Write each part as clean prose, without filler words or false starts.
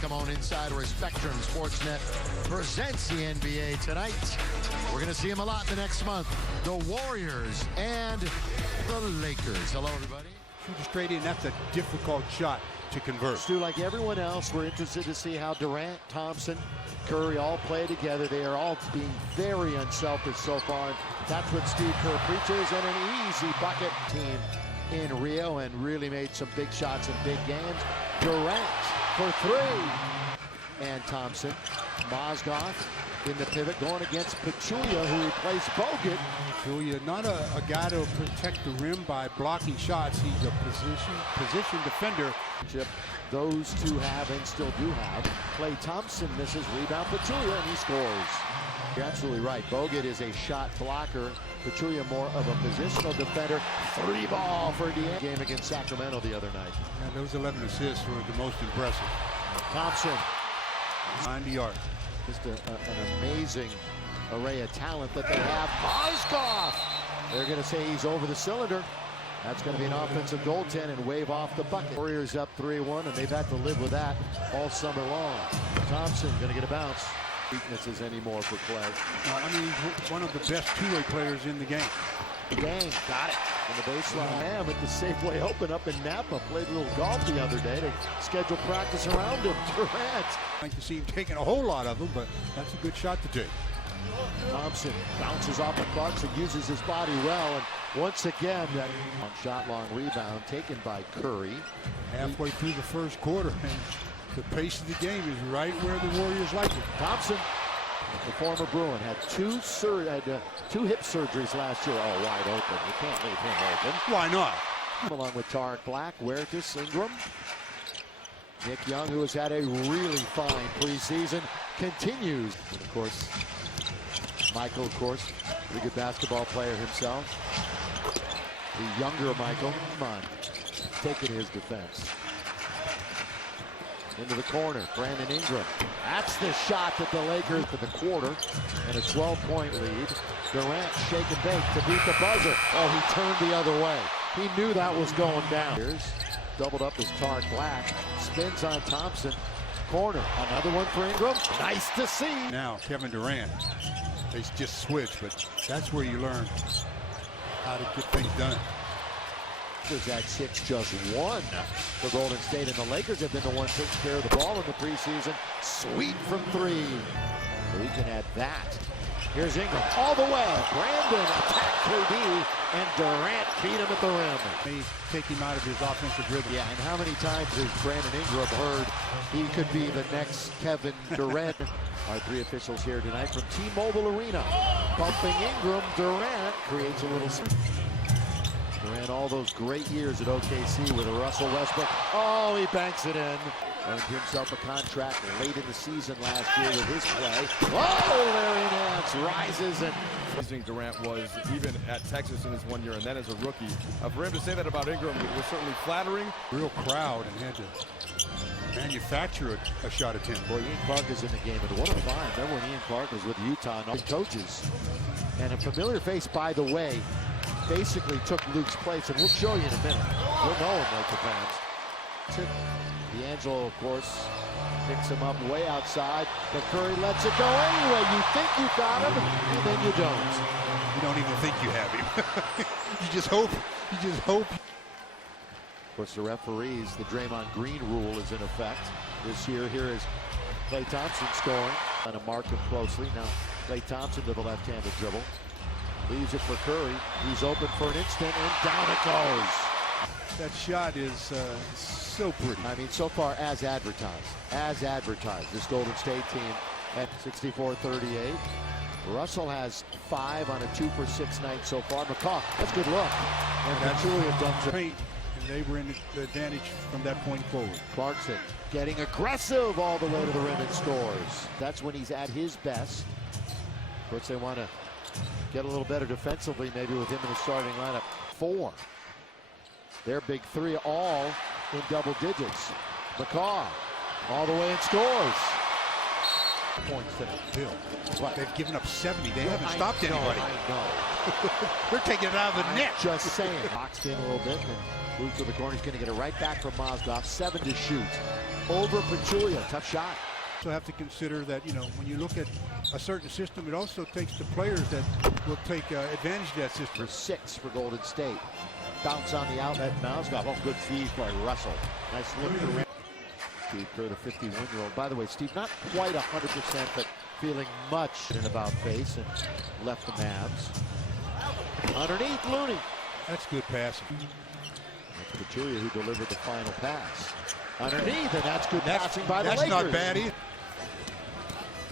Come on inside where Spectrum Sportsnet presents the NBA tonight. We're going to see them a lot the next month. The Warriors and the Lakers. Hello, everybody. Shoot it straight in. That's a difficult shot to convert. Stu, like everyone else, we're interested to see how Durant, Thompson, Curry all play together. They are all being very unselfish so far. That's what Steve Kerr preaches, and an easy bucket team in Rio, and really made some big shots in big games. Durant for three. And Thompson, Mozgov in the pivot going against Pachulia, who replaced Bogut. Pachulia, not a guy to protect the rim by blocking shots. He's a position defender. Those two have and still do have. Klay Thompson misses, rebound Pachulia, and he scores. You're absolutely right. Bogut is a shot blocker. Pachulia more of a positional defender. Three ball for D'Angelo. Game against Sacramento the other night. Yeah, those 11 assists were the most impressive. Thompson. 90 yards. Just an amazing array of talent that they have. Mozgov! They're going to say he's over the cylinder. That's going to be an offensive goaltend and wave off the bucket. Warriors up 3-1, and they've had to live with that all summer long. Thompson going to get a bounce. Weaknesses anymore for Klay. I mean, he's one of the best two-way players in the game. Gang, got it. On the baseline. At the Safeway Open up in Napa. Played a little golf the other day. They scheduled practice around him. Durant. I'd like to see him taking a whole lot of them, but that's a good shot to take. Thompson bounces off of Clarkson, uses his body well, and once again, that shot-long rebound taken by Curry. Halfway through the first quarter, and the pace of the game is right where the Warriors like it. Thompson, the former Bruin, had two hip surgeries last year. Oh, wide open. You can't leave him open. Why not? Along with Tarek Black, Huertas, Ingram. Nick Young, who has had a really fine preseason, continues. And of course, Michael, of course, pretty good basketball player himself. The younger Michael, come on, taking his defense. Into the corner, Brandon Ingram. That's the shot that the Lakers for the quarter, and a 12-point lead. Durant shake and bake to beat the buzzer. Oh, he turned the other way. He knew that was going down. Here's doubled up as Tarek Black. Spins on Thompson. Corner, another one for Ingram. Nice to see. Now, Kevin Durant. They just switch, but that's where you learn how to get things done. At 6, just one for Golden State, and the Lakers have been the one taking care of the ball in the preseason. Sweet from three. So he can add that. Here's Ingram all the way. Brandon attacked KD, and Durant beat him at the rim. They take him out of his offensive rhythm. Yeah, and how many times has Brandon Ingram heard he could be the next Kevin Durant? Our three officials here tonight from T-Mobile Arena. Bumping Ingram, Durant creates a little... Durant all those great years at OKC with a Russell Westbrook. Oh, he banks it in. Earned himself a contract late in the season last year with his play. Oh, Larry Nance rises and... Amazing Durant was even at Texas in his 1 year, and then as a rookie. For him to say that about Ingram was certainly flattering. Real crowd, and had to manufacture a shot attempt. Boy, Ian Clark is in the game, and what a find. Remember when Ian Clark was with Utah and all the coaches. And a familiar face, by the way, basically took Luke's place, and we'll show you in a minute. We'll know him, Laker fans. D'Angelo, of course, picks him up way outside, but Curry lets it go anyway. You think you got him, and then you don't. You don't even think you have him. You just hope. You just hope. Of course, the referees, the Draymond Green rule is in effect this year. Here is Klay Thompson scoring. Trying to mark him closely. Now, Klay Thompson to the left-handed dribble. Leaves it for Curry. He's open for an instant, and down it goes. That shot is so pretty. I mean, so far, as advertised, this Golden State team at 64-38. Russell has 5 on a 2 for 6 night so far. McCaw, that's good look. And that's really a dump. And they were in the advantage from that point forward. Clarkson getting aggressive all the way to the rim and scores. That's when he's at his best. Of course, they want to get a little better defensively, maybe with him in the starting lineup. 4. Their big 3 all in double digits. McCaw all the way and scores. Points tonight, Bill. What? They've given up 70. They haven't stopped anybody. I know. They're taking it out of the net. Just saying. Boxed in a little bit, and moved to the corner. He's going to get it right back from Mozgov. 7 to shoot. over Pachulia. Tough shot. So have to consider that, you know, when you look at a certain system, it also takes the players that will take advantage of that system. For 6 for Golden State. Bounce on the outlet. Mousegoff. Oh, good feed by Russell. Nice look for Randall. Steve Kerr, the 51-year-old. By the way, Steve, not quite 100%, but feeling much in about face and left the Mavs. Underneath, Looney. That's good passing. That's Pachulia who delivered the final pass. Underneath, and that's good passing by the Lakers. Lakers. That's not bad either.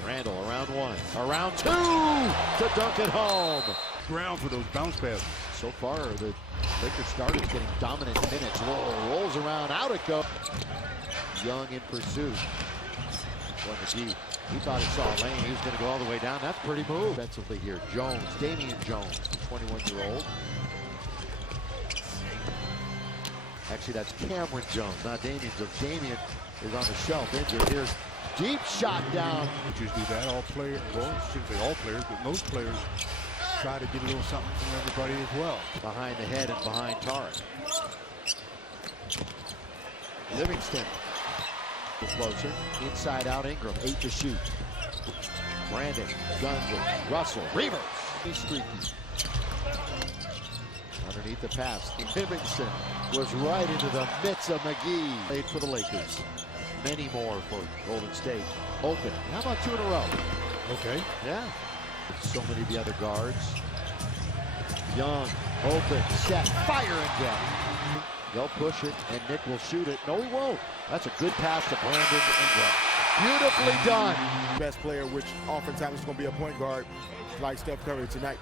Randall around 1. Around 2 to dunk it home. Ground for those bounce passes. So far, the Lakers starters getting dominant minutes. Rolls around, out it goes. Young in pursuit. Boy, McGee, he thought he saw a lane. He was going to go all the way down. That's pretty move. Defensively here, Jones, Damian Jones, the 21-year-old. Actually, that's Cameron Jones, not Damian Jones. Damian is on the shelf, injured. Here's deep shot down. Just do that. All players, well, I shouldn't say all players, but most players try to get a little something from everybody as well. Behind the head and behind Tarek. Livingston. Closer. Inside out Ingram. 8 to shoot. Brandon. Guns it. Russell. Reavers. He's streaky. Underneath the pass. Livingston was right into the midst of McGee. Played for the Lakers. Many more for Golden State. Open. How about 2 in a row? Okay. Yeah. So many of the other guards. Young. Open. Set. Fire again. They'll push it, and Nick will shoot it. No, he won't. That's a good pass to Brandon Ingram. Beautifully done. Best player, which oftentimes is going to be a point guard, like Steph Curry tonight.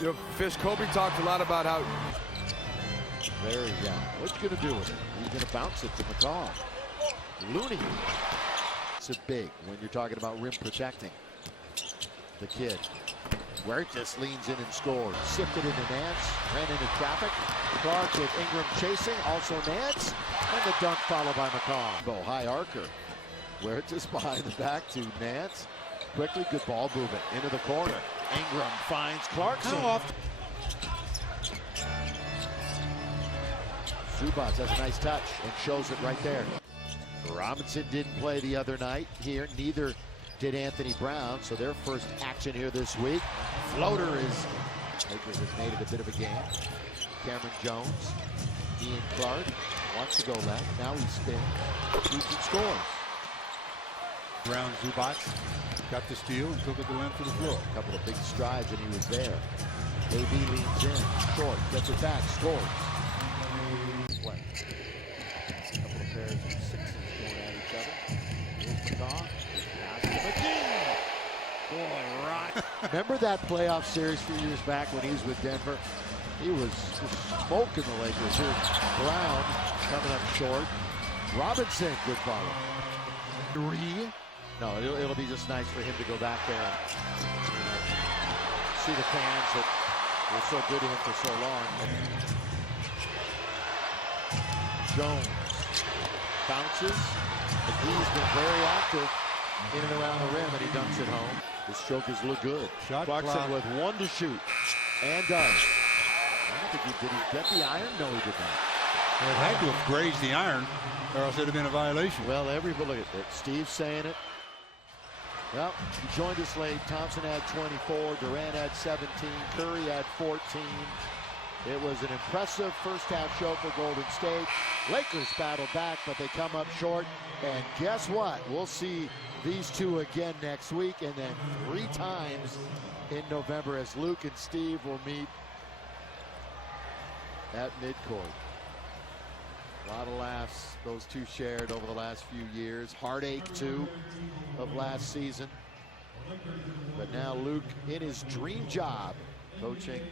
You know, Fish, Kobe talked a lot about how... There you go. What's he going to do with it? He's going to bounce it to McCall. Looney. It's a big when you're talking about rim protecting. The kid. Where it just leans in and scores. Sifted into Nance. Ran into traffic. Clark with Ingram chasing. Also Nance. And the dunk followed by McCall. High arcer. Where it just behind the back to Nance. Quickly, good ball movement. Into the corner. Ingram finds Clarkson. Zubac has a nice touch and shows it right there. Robinson didn't play the other night here. Neither did Anthony Brown, so their first action here this week. Floater is... Lakers have made it a bit of a game. Cameron Jones, Ian Clark wants to go left. Now he spins, shoots and scores. Brown, Zubac got the steal and took it to length of the floor. A couple of big strides and he was there. AB leans in, short, gets it back, scores. What? A couple of pairs of sixes going at each other. Here's McCaw. Boy, right. Remember that playoff series a few years back when he was with Denver? He was just smoking the Lakers. Here's Brown coming up short. Robinson, good follow. 3. No, it'll be just nice for him to go back there and see the fans that were so good to him for so long. Jones bounces. McGee's been very active in and around the rim, and he dunks it home. His strokers look good. Shot Clarkson clock with 1 to shoot, and does. I don't think did he get the iron? No, he did not. Well, it had to have grazed the iron, or else it would have been a violation. Well, everybody, look at that. Steve saying it. Well, he joined us late. Thompson had 24, Durant had 17, Curry had 14. It was an impressive first half show for Golden State. Lakers battled back, but they come up short. And guess what? We'll see these two again next week, and then 3 times in November as Luke and Steve will meet at midcourt. A lot of laughs those two shared over the last few years. Heartache, too, of last season. But now Luke in his dream job, coaching